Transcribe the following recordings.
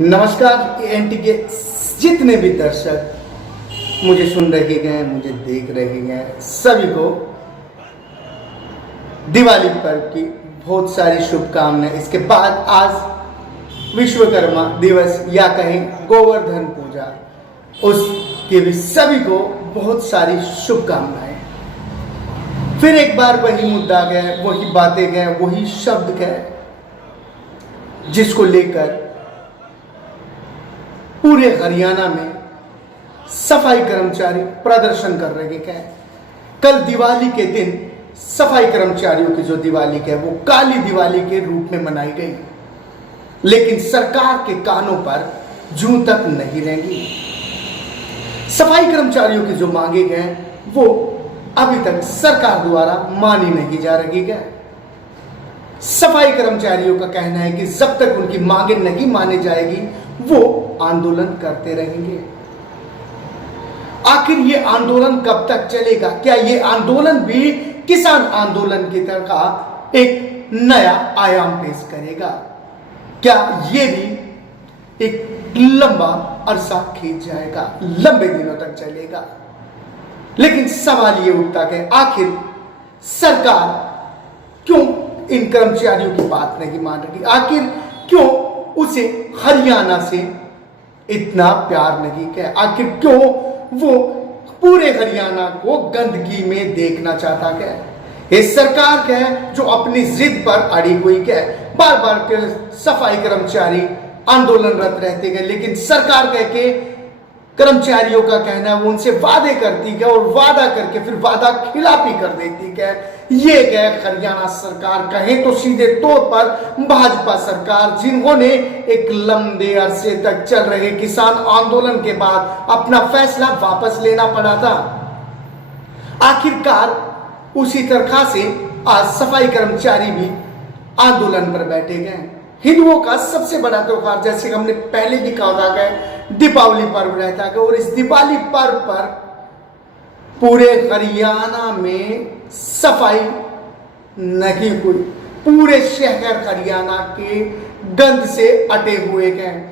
नमस्कार एनटी के जितने भी दर्शक मुझे सुन रहे हैं, मुझे देख रहे हैं, सभी को दिवाली पर्व की बहुत सारी शुभकामनाएं। इसके बाद आज विश्वकर्मा दिवस या कहें गोवर्धन पूजा, उसके भी सभी को बहुत सारी शुभकामनाएं। फिर एक बार वही मुद्दा गए, वही बातें गए, वही शब्द गए, जिसको लेकर पूरे हरियाणा में सफाई कर्मचारी प्रदर्शन कर रहे हैं। कल दिवाली के दिन सफाई कर्मचारियों की जो दिवाली है वो काली दिवाली के रूप में मनाई गई, लेकिन सरकार के कानों पर जूं तक नहीं रहेंगी। सफाई कर्मचारियों की जो मांगे गए वो अभी तक सरकार द्वारा मानी नहीं जा रही है। सफाई कर्मचारियों का कहना है कि जब तक उनकी मांगे नहीं मानी जाएगी वो आंदोलन करते रहेंगे। आखिर ये आंदोलन कब तक चलेगा? क्या ये आंदोलन भी किसान आंदोलन की तरह एक नया आयाम पेश करेगा? क्या ये भी एक लंबा अरसा खींच जाएगा, लंबे दिनों तक चलेगा? लेकिन सवाल ये उठता है, आखिर सरकार क्यों इन कर्मचारियों की बात नहीं मान रही? आखिर क्यों उसे हरियाणा से इतना प्यार नहीं है? आखिर क्यों वो पूरे हरियाणा को गंदगी में देखना चाहता है? ये सरकार है जो अपनी जिद पर अड़ी हुई है। बार बार के सफाई कर्मचारी आंदोलनरत रहते हैं, लेकिन सरकार कह के कर्मचारियों का कहना है वो उनसे वादे करती है और वादा करके फिर वादा खिलाफी कर देती है। ये है हरियाणा सरकार, कहें तो सीधे तौर पर भाजपा सरकार, जिन्होंने एक लंबे अरसे तक चल रहे किसान आंदोलन के बाद अपना फैसला वापस लेना पड़ा था। आखिरकार उसी तरह से आज सफाई कर्मचारी भी आंदोलन पर बैठे गए। हिंदुओं का सबसे बड़ा त्योहार, जैसे हमने पहले भी कहा था, दीपावली पर्व रहता है और इस दीपावली पर्व पर पूरे हरियाणा में सफाई नहीं हुई। पूरे शहर हरियाणा के गंद से अटे हुए गए,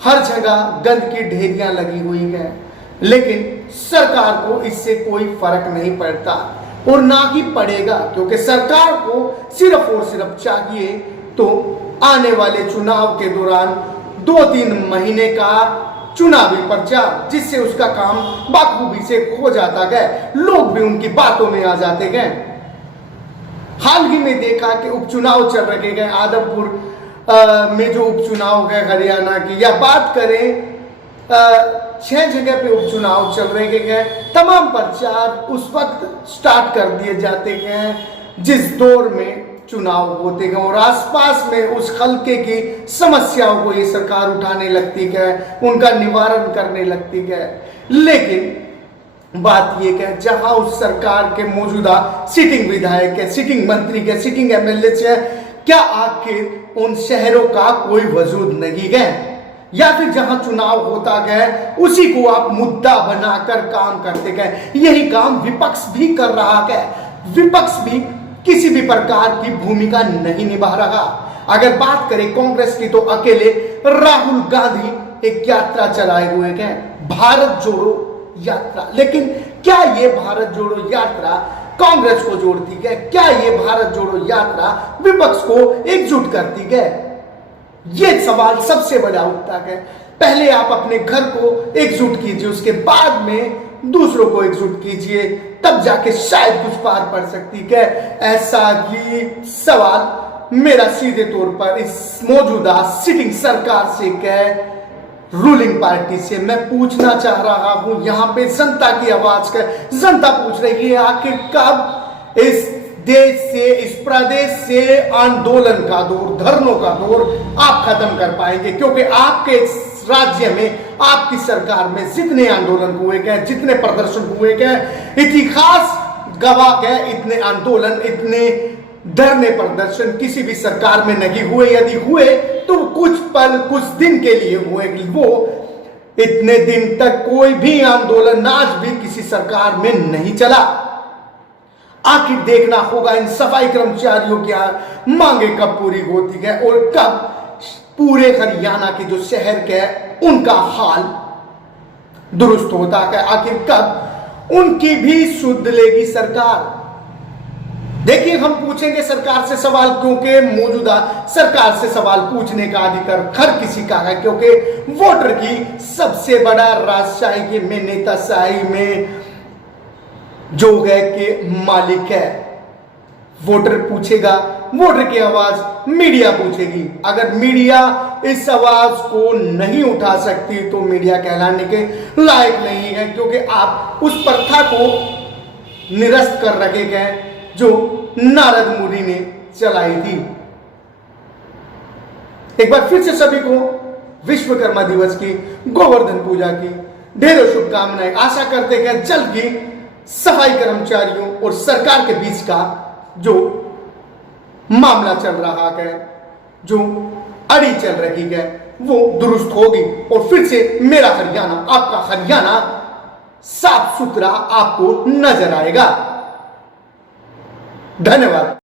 हर जगह गंद की ढेरियां लगी हुई है, लेकिन सरकार को इससे कोई फर्क नहीं पड़ता और ना ही पड़ेगा, क्योंकि सरकार को सिर्फ और सिर्फ चाहिए तो आने वाले चुनाव के दौरान 2-3 महीने का चुनावी प्रचार, जिससे उसका काम बाखूबी से हो जाता है, लोग भी उनकी बातों में आ जाते हैं। हाल ही में देखा कि उपचुनाव चल रहे हैं आदमपुर में, जो उपचुनाव है हरियाणा की, या बात करें 6 जगह पे उपचुनाव चल रहे हैं, तमाम प्रचार उस वक्त स्टार्ट कर दिए जाते हैं जिस दौर में चुनाव होते हैं और आसपास में उस हल्के की समस्याओं को ये सरकार उठाने लगती है, उनका निवारण करने लगती है। लेकिन बात ये है, जहां उस सरकार के मौजूदा सिटिंग विधायक है, सिटिंग मंत्री है, सिटिंग एमएलए है, क्या आखिर उन शहरों का कोई वजूद नहीं है? या फिर जहां चुनाव होता है उसी को आप मुद्दा बनाकर काम करते हैं? यही काम विपक्ष भी कर रहा है। विपक्ष भी किसी भी प्रकार की भूमिका नहीं निभा रहा। अगर बात करें कांग्रेस की तो अकेले राहुल गांधी एक यात्रा चलाए हुए हैं, भारत जोड़ो यात्रा। लेकिन क्या ये भारत जोड़ो यात्रा कांग्रेस को जोड़ती है? क्या ये भारत जोड़ो यात्रा विपक्ष को एकजुट करती है? ये सवाल सबसे बड़ा उठता है। पहले आप अपने घर को एकजुट कीजिए, उसके बाद में दूसरों को एकजुट कीजिए, तब जाके शायद कुछ पार पड़ सकती है। ऐसा ही सवाल मेरा सीधे तौर पर इस मौजूदा सिटिंग सरकार से कह, रूलिंग पार्टी से मैं पूछना चाह रहा हूं। यहां पे जनता की आवाज का, जनता पूछ रही है आखिर कब इस देश से, इस प्रदेश से आंदोलन का दौर, धरनों का दौर आप खत्म कर पाएंगे? क्योंकि आपके राज्य में, आपकी सरकार में जितने आंदोलन हुए गए, जितने प्रदर्शन हुए गए, इतिहास गवाह है, इतने आंदोलन, इतने धरने प्रदर्शन किसी भी सरकार में नहीं हुए। यदि हुए तो कुछ पल, कुछ दिन के लिए हुए। वो इतने दिन तक कोई भी आंदोलन आज भी किसी सरकार में नहीं चला। आखिर देखना होगा इन सफाई कर्मचारियों की मांगे कब पूरी होती है और कब पूरे हरियाणा के जो शहर के उनका हाल दुरुस्त होता है। आखिर कब उनकी भी सुध लेगी सरकार? देखिए, हम पूछेंगे सरकार से सवाल, क्योंकि मौजूदा सरकार से सवाल पूछने का अधिकार हर किसी का है, क्योंकि वोटर की सबसे बड़ा राजशाही में, नेताशाही में जो है कि मालिक है। वोटर पूछेगा, वोटर की आवाज मीडिया पूछेगी। अगर मीडिया इस आवाज को नहीं उठा सकती तो मीडिया कहलाने के लायक नहीं है, क्योंकि आप उस प्रथा को निरस्त कर रखे गए जो नारद मुनि ने चलाई थी। एक बार फिर से सभी को विश्वकर्मा दिवस की, गोवर्धन पूजा की ढेरों शुभकामनाएं। आशा करते हैं जल्द ही सफाई कर्मचारियों और सरकार के बीच का जो मामला चल रहा है, जो अड़ी चल रही है, वो दुरुस्त होगी और फिर से मेरा हरियाणा, आपका हरियाणा साफ सुथरा आपको नजर आएगा। धन्यवाद।